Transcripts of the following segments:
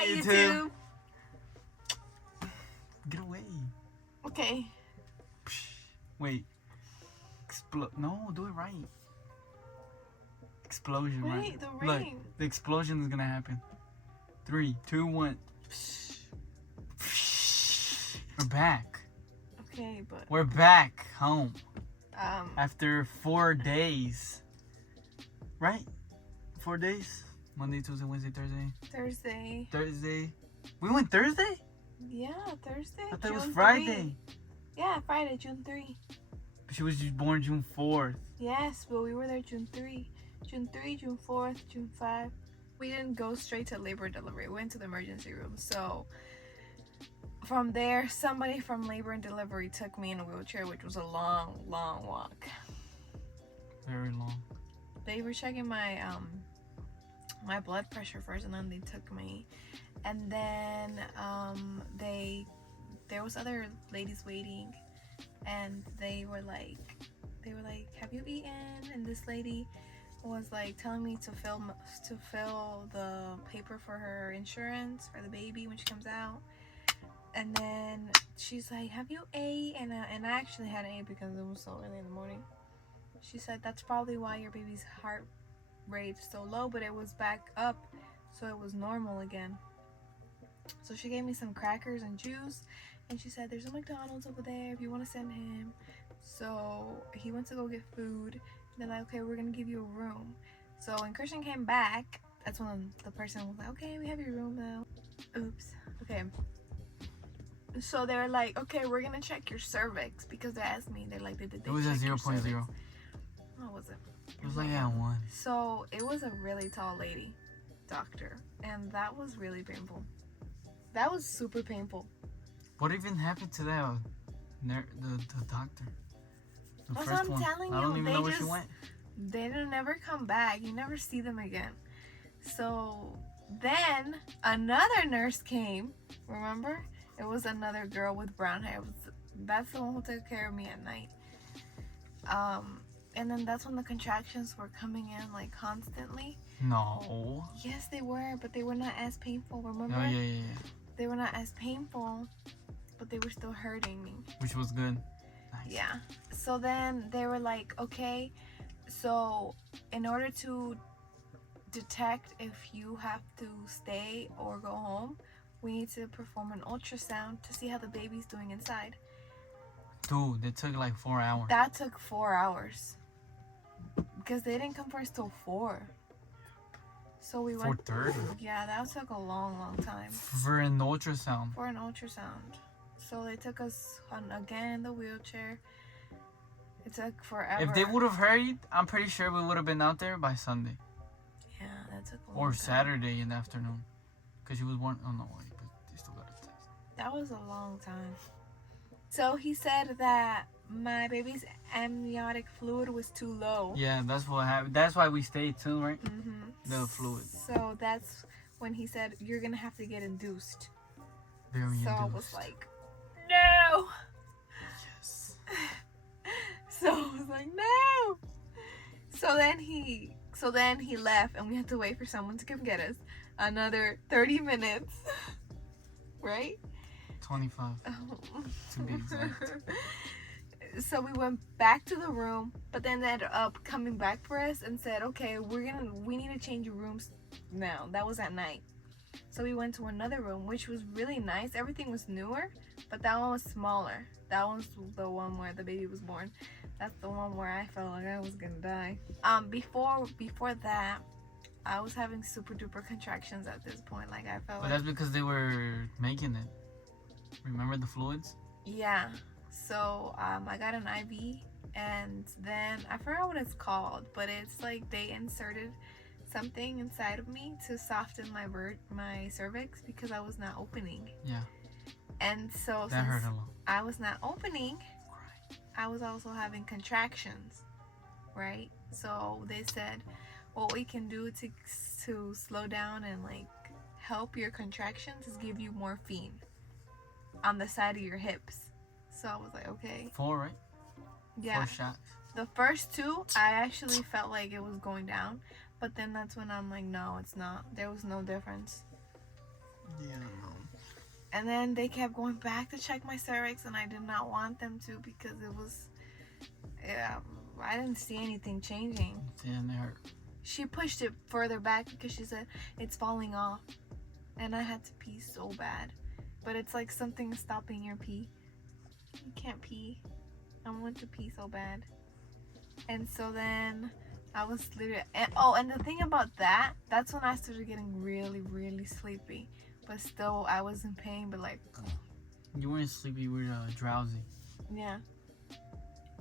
Bye, YouTube. Get away. Okay. Wait. No, do it right. Explosion, right? Wait, the rain. Look, the explosion is gonna happen. 3, 2, 1. We're back. Okay, but We're back home. After 4 days. Right? 4 days? Monday, Tuesday, Wednesday, Thursday. Thursday. We went Thursday? Yeah, Thursday. I thought it was June Friday. 3. Yeah, Friday, June 3. She was born June 4th. Yes, but we were there June 3. June 3, June 4th, June 5. We didn't go straight to labor and delivery. We went to the emergency room. So from there, somebody from labor and delivery took me in a wheelchair, which was a long, long walk. Very long. They were checking my my blood pressure first, and then they took me. And then there was other ladies waiting, and they were like, have you eaten? And this lady was like telling me to fill the paper for her insurance for the baby when she comes out. And then she's like, have you ate? And I actually hadn't ate because it was so early in the morning. She said that's probably why your baby's heart rate is so low, but it was back up, so it was normal again. So she gave me some crackers and juice, and she said there's a McDonald's over there if you want to send him. So he went to go get food. They're like, okay, we're gonna give you a room. So when Cristian came back, that's when the person was like, okay, we have your room now. Oops. Okay. So they're like, okay, we're gonna check your cervix, because they asked me. They're like, did they? It was a 0.0. What was it? It was like at 1. So it was a really tall lady doctor, and that was really painful. That was super painful. What even happened to that? The doctor. The That's first what I'm one. telling I don't you. even know where she went. They didn't never come back. You never see them again. So then another nurse came. Remember? It was another girl with brown hair. That's the one who took care of me at night. And then that's when the contractions were coming in like constantly. No. Yes, they were, but they were not as painful. Remember? Oh yeah. They were not as painful, but they were still hurting me. Which was good. Nice. Yeah. So then they were like, okay, so in order to detect if you have to stay or go home, we need to perform an ultrasound to see how the baby's doing inside. Dude, it took like 4 hours. That took 4 hours. Because they didn't come for us till 4. So we went. 4:30. Yeah, that took a long, long time. For an ultrasound. For an ultrasound. So they took us again in the wheelchair. It took forever. If they would have hurried, I'm pretty sure we would have been out there by Sunday. Yeah, that took a long Or time. Saturday in the afternoon. Because she was born. Oh no, wait, but they still got a test. That was a long time. So he said that my baby's amniotic fluid was too low. Yeah, that's what happened. That's why we stayed too, right? Mm-hmm. The fluid. So that's when he said, you're going to have to get induced. Very so induced. I was like, no! Yes. So I was like, no! So then he left, and we had to wait for someone to come get us. Another 30 minutes. Right? 25. To be exact. So we went back to the room, but then they ended up coming back for us and said, okay, we need to change your rooms now. That was at night. So we went to another room, which was really nice. Everything was newer, but that one was smaller. That one's the one where the baby was born. That's the one where I felt like I was gonna die. Before that, I was having super duper contractions at this point. Like I felt. But that's because they were making it. Remember the fluids? Yeah. So I got an IV, and then I forgot what it's called, but it's like they inserted something inside of me to soften my cervix because I was not opening. Yeah. And so that hurt a lot. I was not opening, I was also having contractions, right? So they said, what we can do to slow down and like help your contractions is give you morphine on the side of your hips. So I was like, okay. 4, right? Yeah. 4 shots. The first 2, I actually felt like it was going down. But then that's when I'm like, no, it's not. There was no difference. And then they kept going back to check my cervix, and I did not want them to because it was, I didn't see anything changing. Damn, it hurt. She pushed it further back because she said it's falling off, and I had to pee so bad. But it's like something stopping your pee. You can't pee. I want to pee so bad. And so then I was literally, and the thing about that's when I started getting really, really sleepy. But still, I was in pain, but like... You weren't sleepy, you were drowsy. Yeah.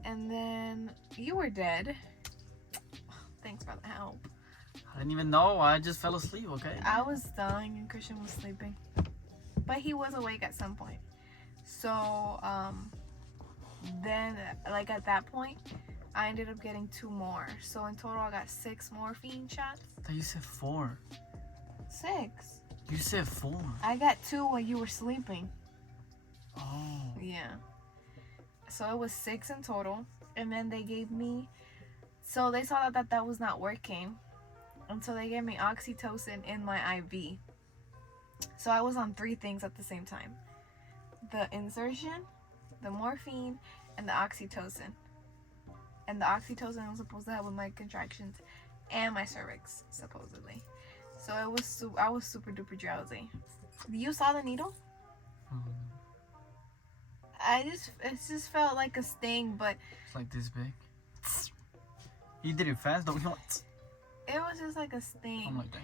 And then you were dead. Thanks for the help. I didn't even know. I just fell asleep, okay? I was dying and Cristian was sleeping. But he was awake at some point. So, then, like at that point, I ended up getting 2 more. So in total, I got 6 morphine shots. I thought you said 4. 6. You said 4. I got 2 while you were sleeping. Oh. Yeah. So it was 6 in total. And then they gave me... So they saw that was not working. And so they gave me oxytocin in my IV. So I was on 3 things at the same time. The insertion, the morphine, and the oxytocin. And the oxytocin was supposed to help with my contractions and my cervix, supposedly. So it was I was super duper drowsy. You saw the needle? It just felt like a sting, but it's like this big. You did it fast, though. It was just like a sting. I'm like, dang.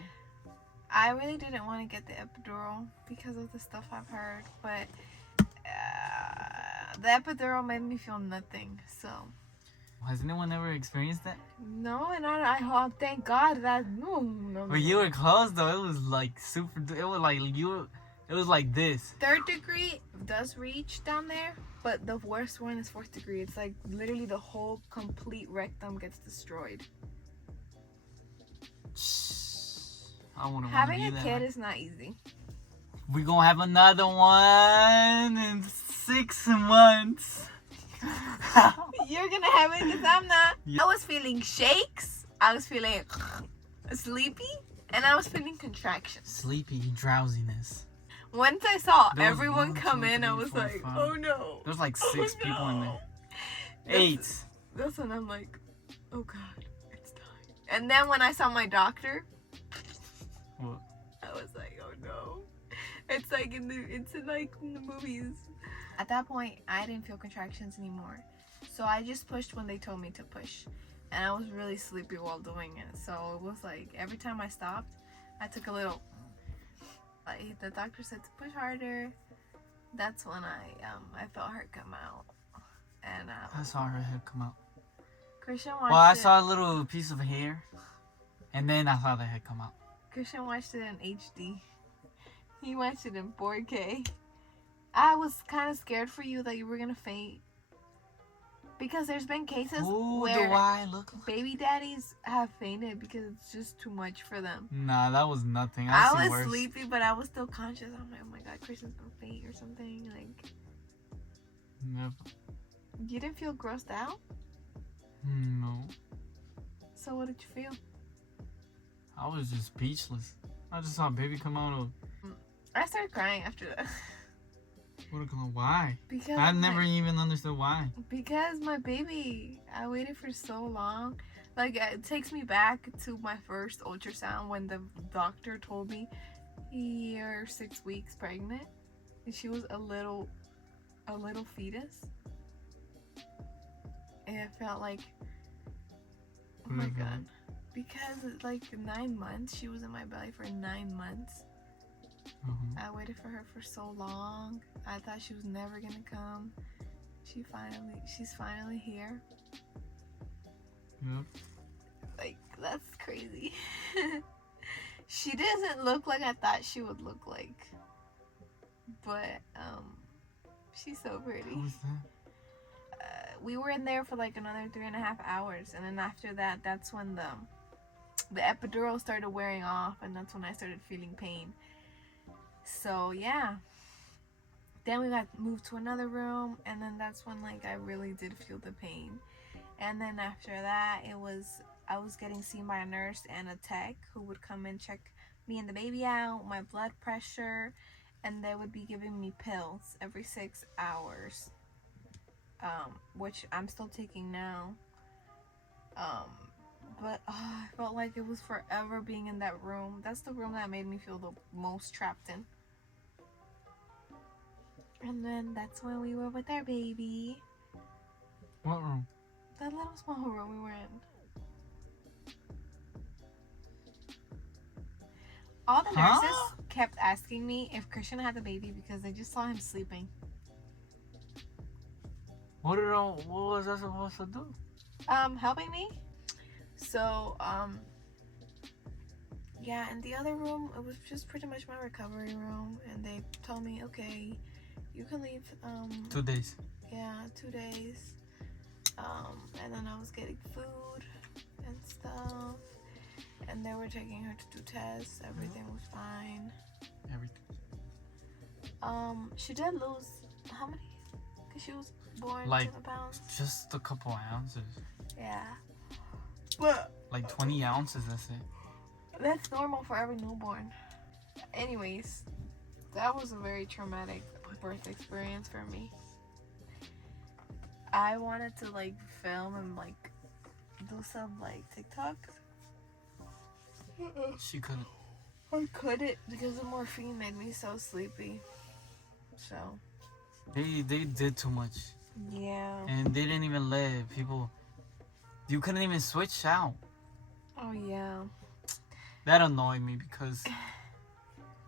I really didn't want to get the epidural because of the stuff I've heard, but the epidural made me feel nothing. So. Has anyone ever experienced that? No, and I thank God that no. But you were close though. It was like super. It was like It was like this. 3rd degree does reach down there, but the worst one is 4th degree. It's like literally the whole complete rectum gets destroyed. I wouldn't Having want to be a that. kid is not easy. We gonna have another one in 6 months. You're gonna have it because I'm not. Yeah. I was feeling shakes. I was feeling sleepy, and I was feeling contractions. Sleepy, drowsiness. Once I saw everyone come in, I was like, 5. oh no. There's like 6 people in there. 8. That's when I'm like, oh God, it's time. And then when I saw my doctor, what? I was like, oh no. It's like in the movies. At that point, I didn't feel contractions anymore. So I just pushed when they told me to push. And I was really sleepy while doing it. So it was like, every time I stopped, I took a little, like the doctor said to push harder. That's when I felt her come out. And I saw her head come out. Cristian watched I saw a little piece of hair. And then I saw the head come out. Cristian watched it in HD. He watched it in 4K. I was kind of scared for you that you were gonna faint, because there's been cases where do I look like? Baby daddies have fainted because it's just too much for them. Nah, that was nothing. I was worse. sleepy, but I was still conscious. I'm like, oh my God, Cristian's gonna faint or something. Like, never. You didn't feel grossed out? No. So what did you feel? I was just speechless. I just saw baby come out of. I started crying after that. Why? Because I never even understood why. Because my baby, I waited for so long. Like, it takes me back to my first ultrasound when the doctor told me you're 6 weeks pregnant, and she was a little fetus. And it felt like, oh my God. Because it's like 9 months, she was in my belly for 9 months. I waited for her for so long. I thought she was never gonna come. She's finally here. Yep. Like, that's crazy. She doesn't look like I thought she would look like. But she's so pretty. How was that? We were in there for like another 3.5 hours, and then after that, that's when the epidural started wearing off, and that's when I started feeling pain. So yeah, then we got moved to another room, and then that's when like I really did feel the pain. And then after that, I was getting seen by a nurse and a tech who would come and check me and the baby out, my blood pressure, and they would be giving me pills every 6 hours, which I'm still taking now. But I felt like it was forever being in that room. That's the room that made me feel the most trapped in. And then that's when we were with our baby. What room? That little small room we were in. All the nurses kept asking me if Cristian had the baby because they just saw him sleeping. What was I supposed to do? Helping me. So, yeah, in the other room, it was just pretty much my recovery room, and they told me, okay, you can leave, 2 days. Yeah, 2 days. And then I was getting food and stuff, and they were taking her to do tests. Everything was fine. Everything. She did lose, how many? Because she was born like 7 pounds. Just a couple ounces. Yeah. But like 20 ounces, that's it. That's normal for every newborn. Anyways, that was a very traumatic birth experience for me. I wanted to like film and like do some like TikToks. She couldn't. I couldn't because the morphine made me so sleepy. So They did too much. yeah. And they didn't even let people. You couldn't even switch out. Oh yeah. That annoyed me because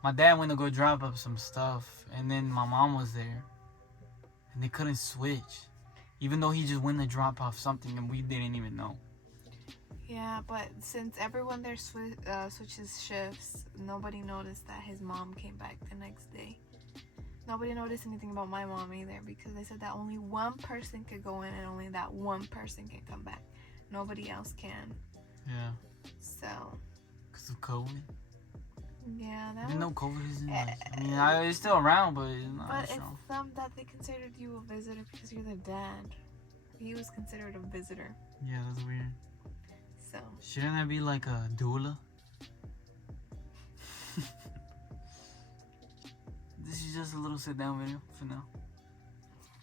my dad went to go drop up some stuff, and then my mom was there, and they couldn't switch, even though he just went to drop off something and we didn't even know. Yeah, but since everyone there switches shifts, nobody noticed that his mom came back the next day. Nobody noticed anything about my mom either because they said that only one person could go in and only that one person can come back. Nobody else can. Yeah. So. Because of COVID? Yeah, that even though COVID isn't it's still around, but it's not But strong. it's them that they considered you a visitor because you're their dad. He was considered a visitor. Yeah, that's weird. So. Shouldn't that be like a doula? This is just a little sit down video for now.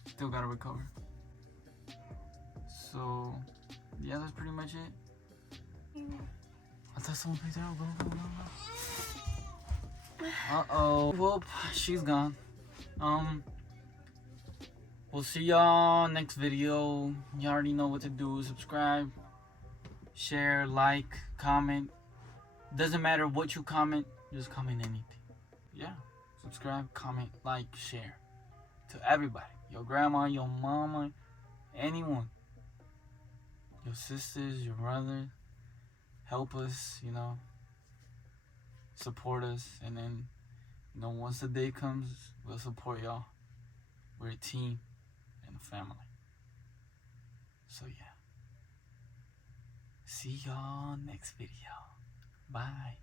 Still gotta recover. So, yeah, that's pretty much it. I thought someone picked her up. Go. Uh-oh. Whoop, she's gone. We'll see y'all next video. You already know what to do. Subscribe, share, like, comment. Doesn't matter what you comment, just comment anything. Yeah. Subscribe, comment, like, share. To everybody. Your grandma, your mama, anyone. Your sisters, your brothers. Help us, support us, and then, once the day comes, we'll support y'all. We're a team and a family. So yeah. See y'all next video. Bye.